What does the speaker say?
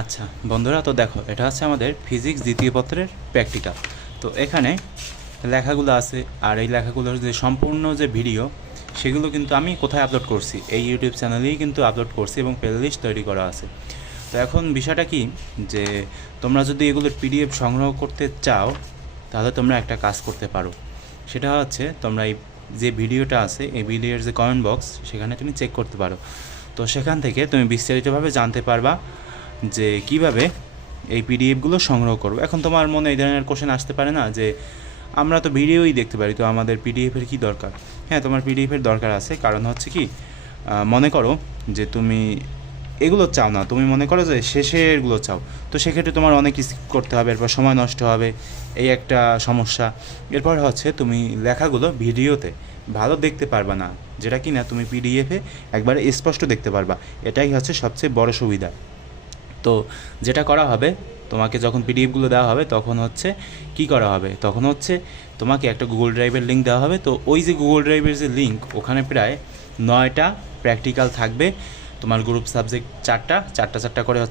আচ্ছা বন্ধুরা, তো দেখো এটা হচ্ছে আমাদের ফিজিক্স দ্বিতীয় পত্রের প্র্যাকটিক্যাল। তো এখানে লেখাগুলো আছে, আর এই লেখাগুলোর যে সম্পূর্ণ যে ভিডিও সেগুলো কিন্তু আমি কোথায় আপলোড করছি, এই ইউটিউব চ্যানেলেই কিন্তু আপলোড করছি এবং প্লেলিস্ট তৈরি করা আছে। তো এখন বিষয়টা কি, যে তোমরা যদি এগুলোর পিডিএফ সংগ্রহ করতে চাও তাহলে তোমরা একটা কাজ করতে পারো। সেটা হচ্ছে তোমরা এই যে ভিডিওটা আছে এই ভিডিওর যে কমেন্ট বক্স সেখানে তুমি চেক করতে পারো। তো সেখান থেকে তুমি বিস্তারিতভাবে জানতে পারবা যে কিভাবে এই পিডিএফগুলো সংগ্রহ করবো। এখন তোমার মনে এই ধরনের কোশ্চেন আসতে পারে না যে আমরা তো ভিডিওই দেখতে পারি, তো আমাদের পিডিএফের কী দরকার? হ্যাঁ, তোমার পিডিএফের দরকার আছে। কারণ হচ্ছে কি, মনে করো যে তুমি এগুলো চাও না, তুমি মনে করো যে শেষেরগুলো চাও, তো সেক্ষেত্রে তোমার অনেক কিছু করতে হবে, এরপর সময় নষ্ট হবে, এই একটা সমস্যা। এরপর হচ্ছে তুমি লেখাগুলো ভিডিওতে ভালো দেখতে পারবা না, যেটা কি না তুমি পিডিএফে একবারে স্পষ্ট দেখতে পারবা। এটাই হচ্ছে সবচেয়ে বড় সুবিধা। তো যেটা করা হবে, তোমাকে যখন পিডিএফগুলো দেওয়া হবে তখন হচ্ছে কি করা হবে, তখন হচ্ছে তোমাকে একটা গুগল ড্রাইভের লিঙ্ক দেওয়া হবে। তো ওই যে গুগল ড্রাইভের যে লিঙ্ক, ওখানে প্রায় 9টা প্র্যাকটিক্যাল থাকবে। তোমার গ্রুপ সাবজেক্ট চারটা করে হচ্ছে